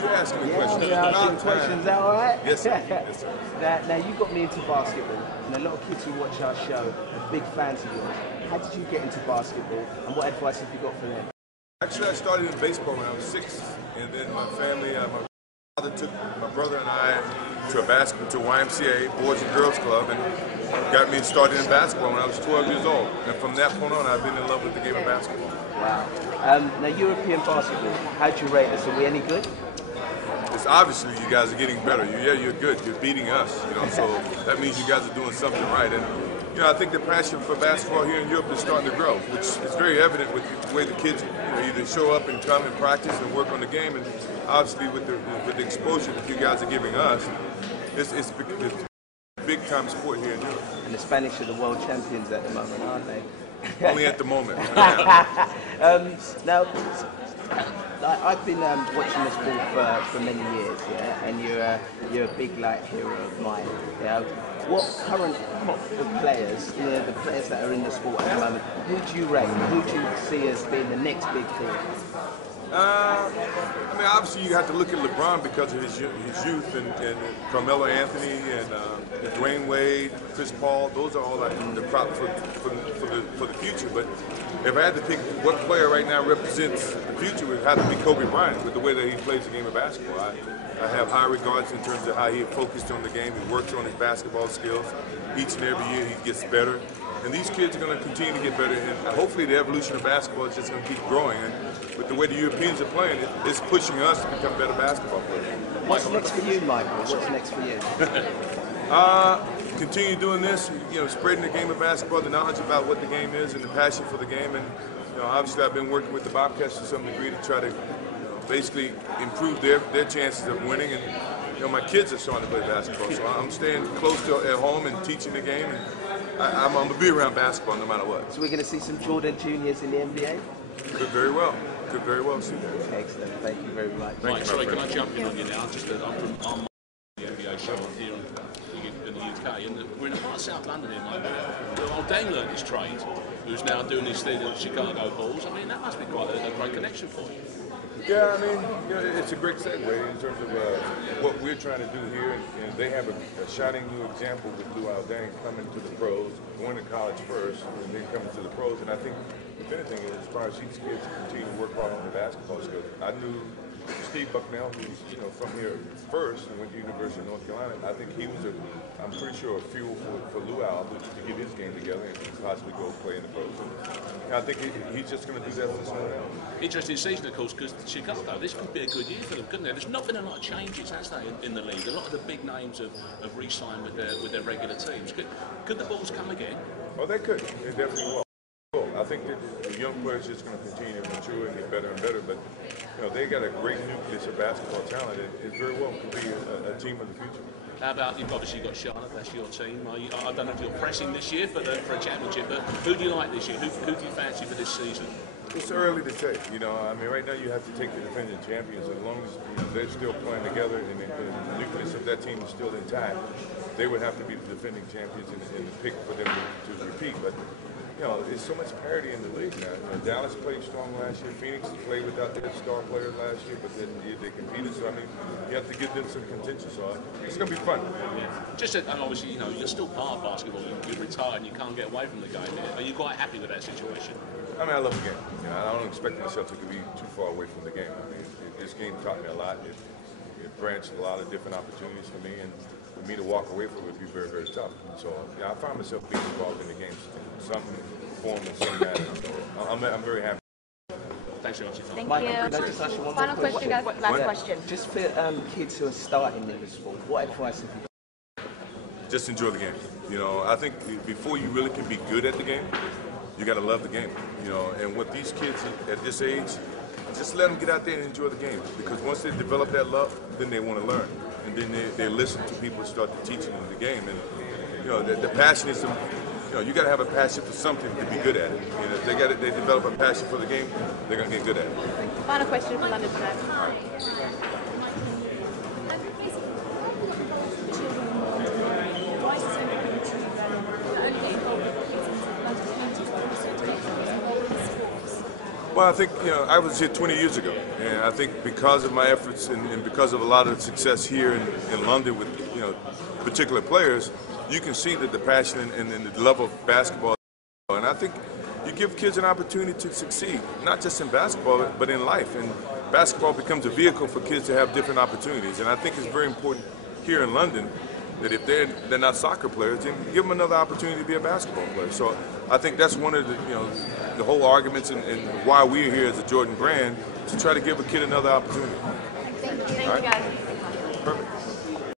you're asking me questions. Yeah, I'm asking questions. Is that all right? Yes, sir. Yes, sir. Now, you got me into basketball, and a lot of kids who watch our show are big fans of yours. How did you get into basketball, and what advice have you got for them? Actually, I started in baseball when I was 6, and then my family, my father took my brother and I to YMCA, Boys and Girls Club, and got me started in basketball when I was 12 years old. And from that point on, I've been in love with the game of basketball. Wow. Now, European basketball, how do you rate us? Are we any good? It's obviously you guys are getting better. You're good. You're beating us, so that means you guys are doing something right. And I think the passion for basketball here in Europe is starting to grow, which is very evident with the way the kids, either show up and come and practice and work on the game, and obviously with the exposure that you guys are giving us, it's a big-time sport here in Europe. And the Spanish are the world champions at the moment, aren't they? Only at the moment. Now, I've been watching the sport for many years, and you're a big hero of mine. What current players, the players that are in the sport at the moment, who do you rate? Who do you see as being the next big thing? Obviously you have to look at LeBron because of his youth, and Carmelo Anthony, and Dwayne Wade, Chris Paul. Those are all the prop for the future. But if I had to pick what player right now represents the future, it would have to be Kobe Bryant with the way that he plays the game of basketball. I have high regards in terms of how he focused on the game. He works on his basketball skills. Each and every year he gets better. And these kids are going to continue to get better. And hopefully the evolution of basketball is just going to keep growing. And with the way the Europeans are playing, it's pushing us to become better basketball players. What's next for you, Michael? What's next for you? Continue doing this, spreading the game of basketball, the knowledge about what the game is and the passion for the game. And obviously I've been working with the Bobcats to some degree to try to basically improve their chances of winning. And my kids are starting to play basketball, so I'm staying close to at home and teaching the game. And I'm going to be around basketball no matter what. So we're going to see some Jordan Juniors in the NBA? Could very well see that. Excellent. Thank you very much. Right, sorry, can I jump in on you now? I'm from the NBA show here in the UK, and we're in a part of South London here, mate. Old Dane learned his trade, who's now doing his thing at the Chicago Bulls. That must be quite a great connection for you. Yeah, it's a great segue in terms of what we're trying to do here. And they have a shining new example with Lou Dane coming to the pros, going to college first, and then coming to the pros. And I think, if anything, as far as these kids continue to work hard on the basketball skills, I knew Steve Bucknell, who's from here first and went to University of North Carolina. I think he was I'm pretty sure a fuel for Luau to get his game together and possibly go play in the pros. And I think he's just going to do that for someone else. Interesting season, of course, because Chicago, this could be a good year for them, couldn't it? There's not been a lot of changes, has there, in the league? A lot of the big names have re-signed with their regular teams. Could the Bulls come again? Oh, they could. They definitely will. I think that the young players are just going to continue to mature and get better and better, but they got a great nucleus of basketball talent. It very well could be a team of the future. How about, you've obviously got Charlotte, that's your team. I don't know if you're pressing this year for a championship, but who do you like this year? Who do you fancy for this season? It's early to take. Right now you have to take the defending champions. As long as they're still playing together and the nucleus of that team is still intact, they would have to be the defending champions and pick for them to repeat. But there's so much parity in the league now. Dallas played strong last year. Phoenix played without their star players last year, but then they competed. So you have to give them some contention. So it's going to be fun. Yeah. Just that, obviously, you're still part of basketball. You're retired and you can't get away from the game. Are you quite happy with that situation? I love the game. I don't expect myself to be too far away from the game. This game taught me a lot. It branched a lot of different opportunities for me, and for me to walk away from it would be very, very tough. So I find myself being involved in the game in some form and some manner. So I'm very happy. Thanks very much. Thank Michael, you. can I just ask you one Final more question, guys. Last question. Just for kids who are starting in the sport, what advice have you got? Just enjoy the game. I think before you really can be good at the game, you got to love the game. And with these kids at this age, just let them get out there and enjoy the game. Because once they develop that love, then they want to learn. And then they listen to people start to teach them the game. And the passion is, you got to have a passion for something to be good at it. If they develop a passion for the game, they're going to get good at it. Final question for London tonight. Well, I think, I was here 20 years ago, and I think because of my efforts and because of a lot of the success here in London with, particular players, you can see that the passion and the level of basketball. And I think you give kids an opportunity to succeed, not just in basketball, but in life. And basketball becomes a vehicle for kids to have different opportunities. And I think it's very important here in London that if they're not soccer players, then give them another opportunity to be a basketball player. So I think that's one of the whole arguments and why we're here as a Jordan brand, to try to give a kid another opportunity. Thank you guys. Perfect.